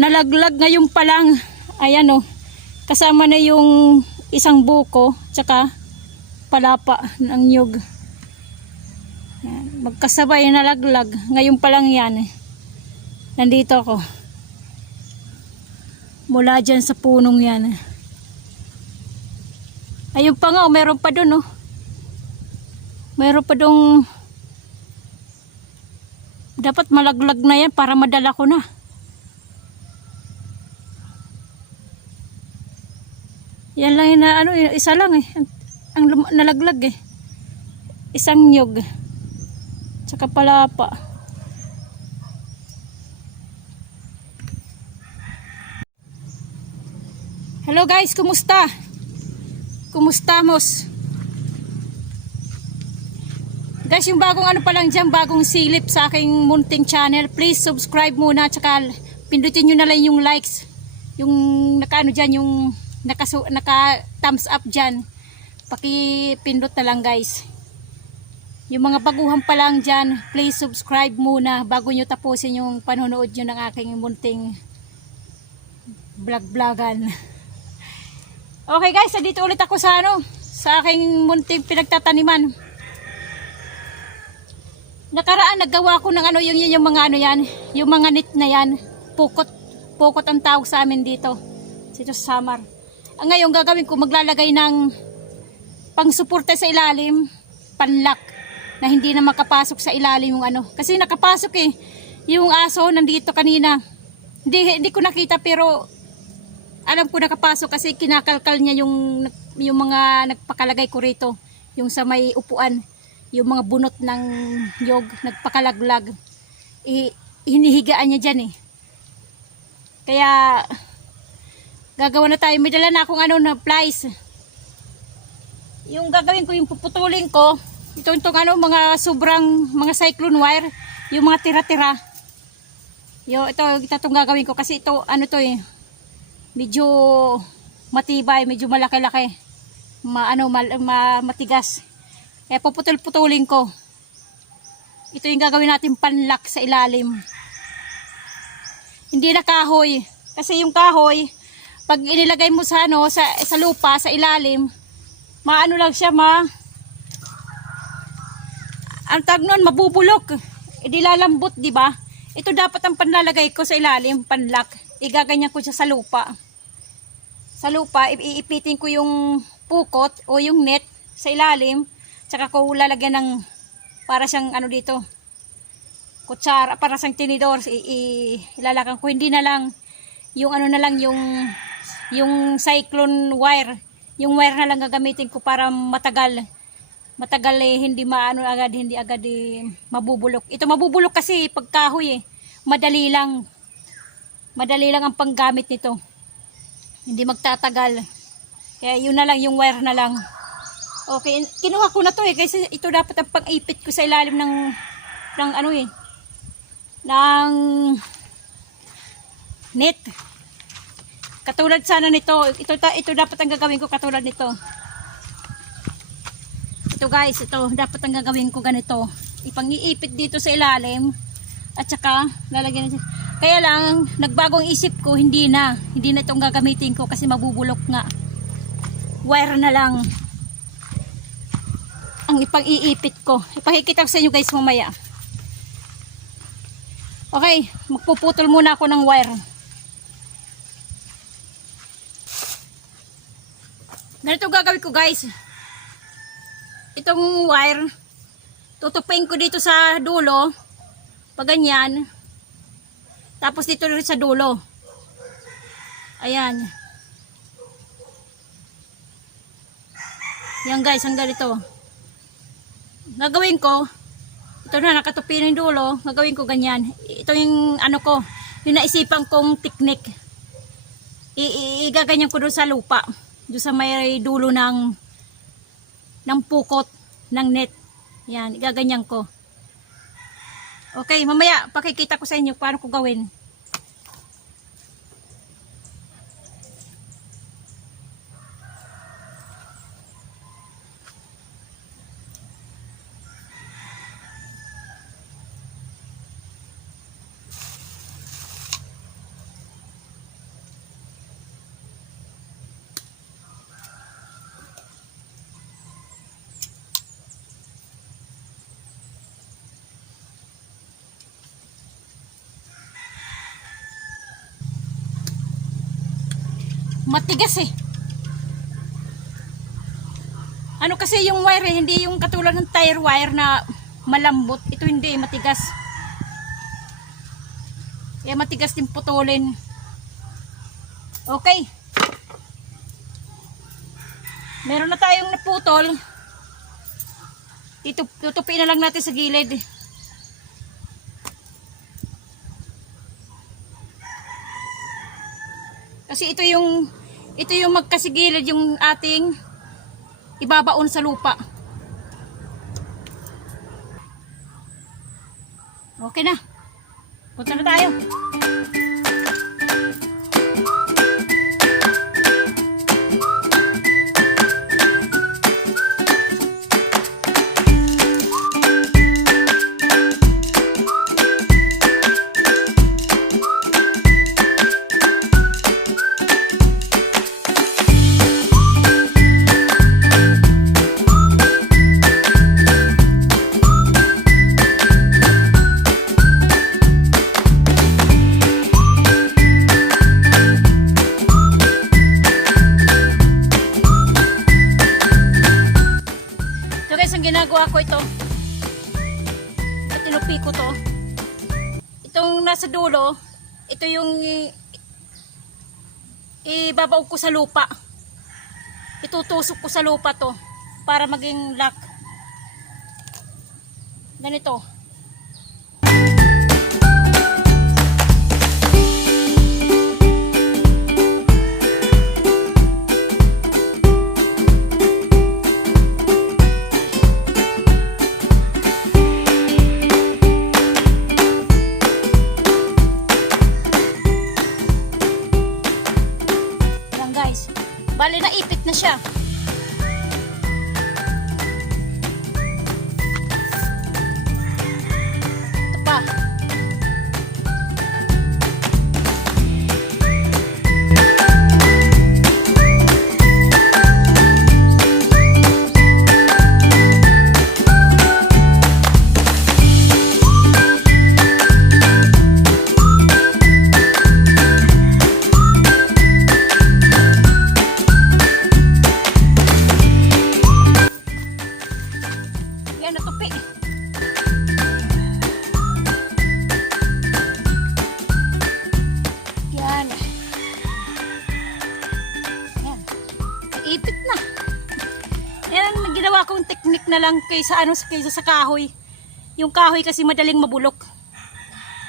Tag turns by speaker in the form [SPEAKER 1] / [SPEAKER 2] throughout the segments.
[SPEAKER 1] nalaglag ngayon pa lang. Ayan o. Kasama na yung isang buko. Tsaka palapa ng nyug. Yan. Magkasabay nalaglag. Ngayon pa lang yan. eh. Nandito ako. Mula dyan sa punong yan. Ayun pa nga, oh, meron pa doon, oh. Meron pa dong dapat malaglag na yan para madala ko na. Yan lang na, ano, isa lang eh. Ang, nalaglag eh. Isang nyog. Tsaka palapa. Hello guys, kumusta? Kumusta mos? Guys, yung bagong ano pa lang dyan, bagong silip sa aking munting channel, please subscribe muna, tsaka pindutin nyo na lang yung likes, yung naka ano dyan, yung naka, naka thumbs up dyan. Pakipindot na lang guys. Yung mga baguhan pa lang dyan, please subscribe muna bago nyo tapusin yung panonood nyo ng aking munting vlog-vlogan. Okay guys, dito ulit ako sa ano, sa aking munting pinagtataniman. Nakaraan naggawa ko ng ano yung, yung, yung mga ano yan, yung mga net na yan, pukot, pukot ang tawag sa amin dito. Dito sa Samar. Ang ngayon gagawin ko maglalagay ng pangsuporta sa ilalim, panlak na hindi na makapasok sa ilalim yung ano. Kasi nakapasok eh. Yung aso nandito kanina. Hindi, hindi ko nakita pero alam ko nakapasok kasi kinakalkal niya yung yung mga nagpakalagay ko rito. Yung sa may upuan yung mga bunot ng yog nagpakalaglag eh, hinihigaan niya dyan eh kaya gagawa na tayo may dala na akong ano na plies yung gagawin ko yung puputulin ko ito itong ano mga sobrang mga cyclone wire yung mga tira-tira yo ito ito itong gagawin ko kasi ito ano to eh medyo matibay medyo malaki-laki ma, ano, mal, ma, matigas kaya puputol-putulin ko. Ito yung gagawin natin panlak sa ilalim. Hindi na kahoy. Kasi yung kahoy, pag inilagay mo sa, ano, sa, sa lupa, sa ilalim, maano lang siya, ma... Ang tag nun, mabubulok. Hindi lalambot, di ba? Ito dapat ang panlalagay ko sa ilalim, panlak. Igaganyan ko siya sa lupa. Sa lupa, iipitin ko yung pukot o yung net sa ilalim Tsaka ko lalagyan ng para siyang ano dito. Kutsara, para siyang tinidor. Ilalakan ko. Hindi na lang yung ano na lang yung yung cyclone wire. Yung wire na lang gagamitin ko para matagal. Matagal eh, hindi maano agad, hindi agad eh, mabubulok. Ito mabubulok kasi pagkahoy eh. Madali lang. Madali lang ang panggamit nito. Hindi magtatagal. Kaya yun na lang, yung wire na lang. Okay, kinuha ko na to eh kasi ito dapat ang pang-ipit ko sa ilalim ng ng ano eh ng net. Katulad sana nito, ito ito dapat ang gagawin ko katulad nito. Ito guys, ito dapat ang gagawin ko ganito. Ipang-iipit dito sa ilalim at saka lalagyan natin. Kaya lang nagbagong isip ko, hindi na. Hindi na itong gagamitin ko kasi mabubulok nga. Wire na lang ang ipang-iipit ko. Ipakikita ko sa inyo guys mamaya. Okay, magpuputol muna ako ng wire. Ganito gagawin ko guys. Itong wire, tutupin ko dito sa dulo. Pag ganyan. Tapos dito rin sa dulo. Ayan. Yan guys, ang ganito gagawin ko, ito na nakatupi ng dulo, gagawin ko ganyan. Ito yung ano ko, yung naisipan kong technique. Igaganyan ko doon sa lupa, doon sa may dulo ng ng pukot ng net. Yan, igaganyan ko. Okay, mamaya pakikita ko sa inyo paano ko gawin. Matigas eh. Ano kasi yung wire eh, hindi yung katulad ng tire wire na malambot. Ito hindi, matigas. Kaya matigas din putulin. Okay. Meron na tayong naputol. Dito, na lang natin sa gilid. Kasi ito yung ito yung magkasigilid yung ating ibabaon sa lupa. Okay na. Punta na tayo. Tinupi ko to. Itong nasa dulo, ito yung ibabaw ko sa lupa. Itutusok ko sa lupa to para maging lock. Ganito. Lang kaysa ano kaysa sa kahoy. Yung kahoy kasi madaling mabulok.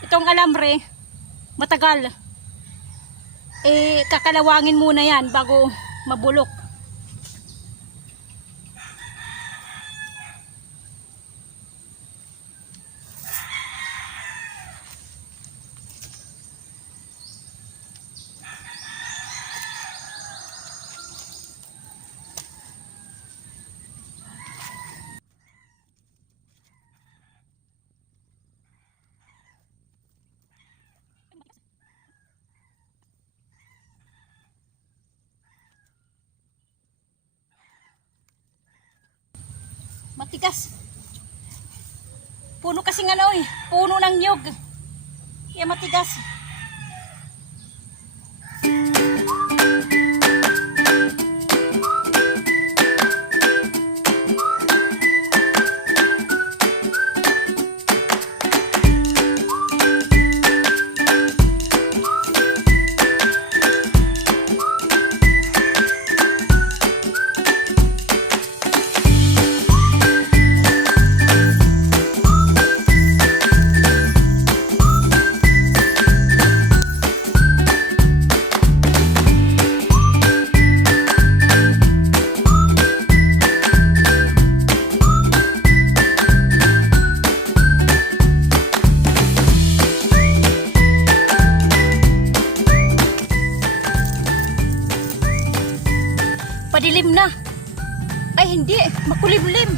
[SPEAKER 1] Itong alambre, matagal. Eh, kakalawangin muna yan bago mabulok. Matigas. Puno kasi ano eh. Puno ng nyog. Kaya matigas. Padilim na. Ay hindi, makulimlim.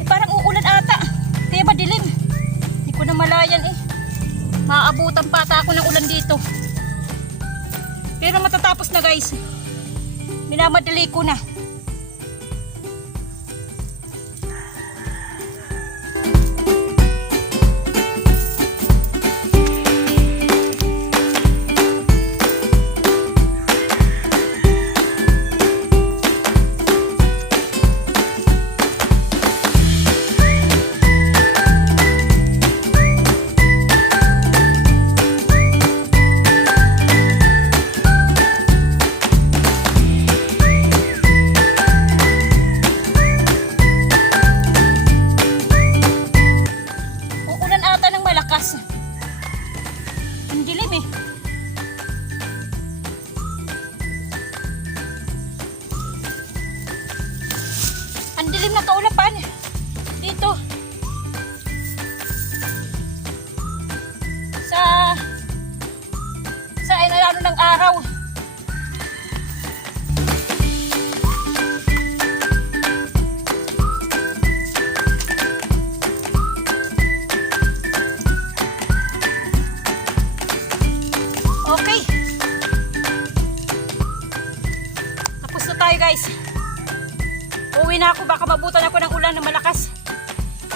[SPEAKER 1] Eh, parang uulan ata. Kaya madilim. Hindi ko na malayan eh. Maaabutan pa ata ako ng ulan dito. Pero matatapos na guys. Minamadali ko na. Ang dilim na kaulapan. Dito. Sa sa inalano ng araw. Okay. Tapos na tayo guys ako, baka mabutan ako ng ulan na malakas.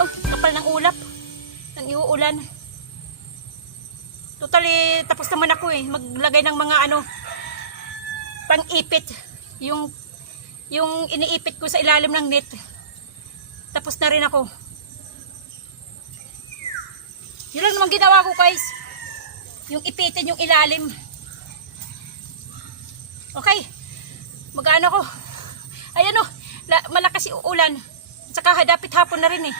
[SPEAKER 1] Oh, kapal ng ulap. Nang iuulan. Totally, tapos naman ako eh. Maglagay ng mga ano, pang-ipit. Yung, yung iniipit ko sa ilalim ng net. Tapos na rin ako. Yun lang naman ginawa ko guys. Yung ipitin yung ilalim. Okay. Mag-ano ko. Ayan o. La, malakas yung ulan. Saka hadapit hapon na rin eh.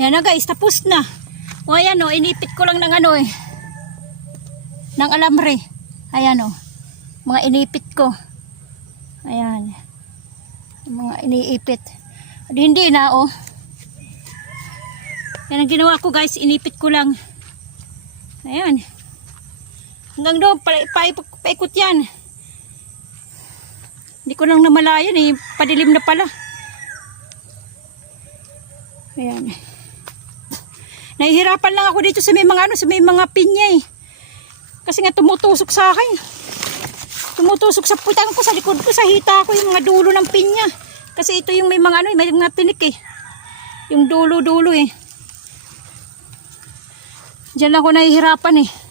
[SPEAKER 1] Ayan na guys, tapos na. O ayan o, inipit ko lang ng ano eh. Ng alambre. Ayan o. Mga inipit ko. Ayan. Mga iniipit. Hindi na o. Yan ang ginawa ko guys, inipit ko lang. Ayan. Hanggang doon, pa, pa, paikot yan. Hindi ko lang namalayan eh, padilim na pala. Ayan. Nahihirapan lang ako dito sa may mga ano, sa may mga pinya eh. Kasi nga tumutusok sa akin. Tumutusok sa putang ko, sa likod ko, sa hita ko yung mga dulo ng pinya. Kasi ito yung may mga ano, eh, may mga tinik eh. Yung dulo-dulo eh. Diyan ako nahihirapan eh.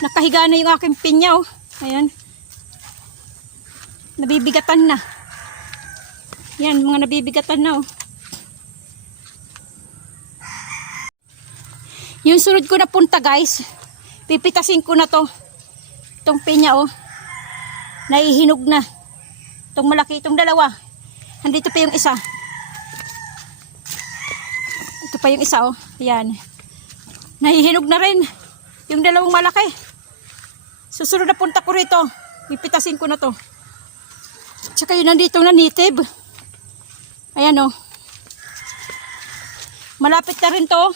[SPEAKER 1] Nakahiga na yung aking pinya oh. Ayan. Nabibigatan na. Yan, mga nabibigatan na oh. Yung sunod ko na punta guys, pipitasin ko na to. Itong pinya oh. Naihinog na. Itong malaki, itong dalawa. Nandito pa yung isa. Ito pa yung isa oh. Yan. Nahihinog na rin. Yung dalawang malaki. Susunod na punta ko rito. Pipitasin ko na to. Tsaka yun nandito na native. Ayan oh. Malapit na rin to.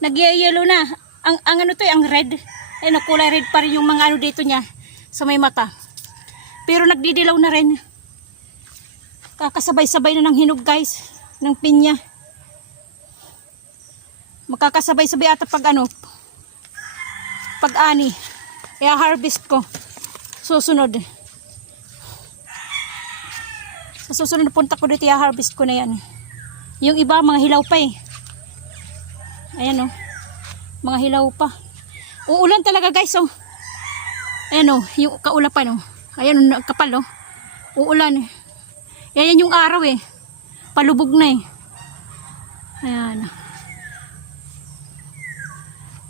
[SPEAKER 1] Nag-yellow na. Ang, ang ano to eh, ang red. Ayan oh, kulay red pa rin yung mga ano dito niya. Sa may mata. Pero nagdidilaw na rin. Kakasabay-sabay na ng hinog guys. Ng pinya. Makakasabay-sabay ata pag ano. Pag ani. Kaya harvest ko. Susunod. Sa susunod punta ko dito, i-harvest ko na yan. Yung iba, mga hilaw pa eh. Ayan oh. Mga hilaw pa. Uulan talaga guys oh. Ayan oh, yung kaulapan oh. Ayan oh, kapal oh. Uulan. Yan yan yung araw eh. Palubog na eh. Ayan.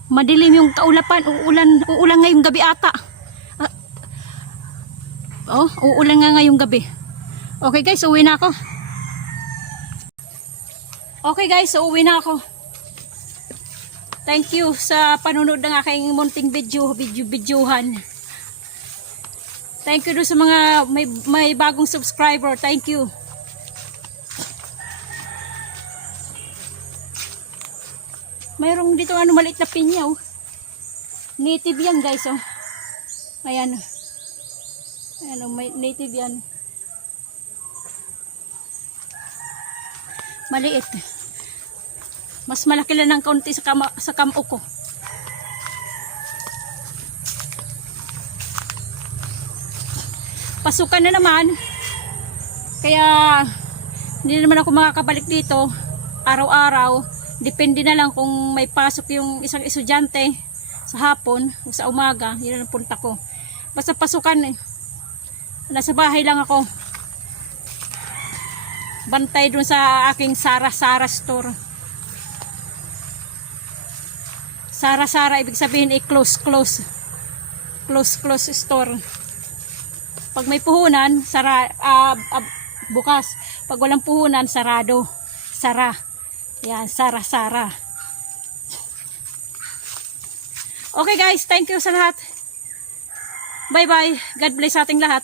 [SPEAKER 1] Madilim yung kaulapan. Uulan, uulan ngayong gabi ata. Ah. Oh, uulan nga ngayong gabi. Okay guys, uwi na ako. Okay guys, so uwi na ako. Thank you sa panunod ng aking munting video, video videohan. Thank you do sa mga may, may bagong subscriber. Thank you. Mayroong dito ano maliit na pinya oh. Native yan guys oh. Ayan oh. Ayan oh, may native yan. Maliit. Mas malaki lang ng kaunti sa, kama, sa kamo ko. Pasukan na naman. Kaya hindi naman ako makakabalik dito araw-araw. Depende na lang kung may pasok yung isang estudyante sa hapon o sa umaga. Yun ang punta ko. Basta pasukan eh. Nasa bahay lang ako. Bantay dun sa aking Sara-Sara store. Sara-Sara ibig sabihin ay close-close. Close-close store. Pag may puhunan, sara, ah, ah, bukas. Pag walang puhunan, sarado. Sara. Yan, Sara-Sara. Okay guys, thank you sa lahat. Bye-bye. God bless sa ating lahat.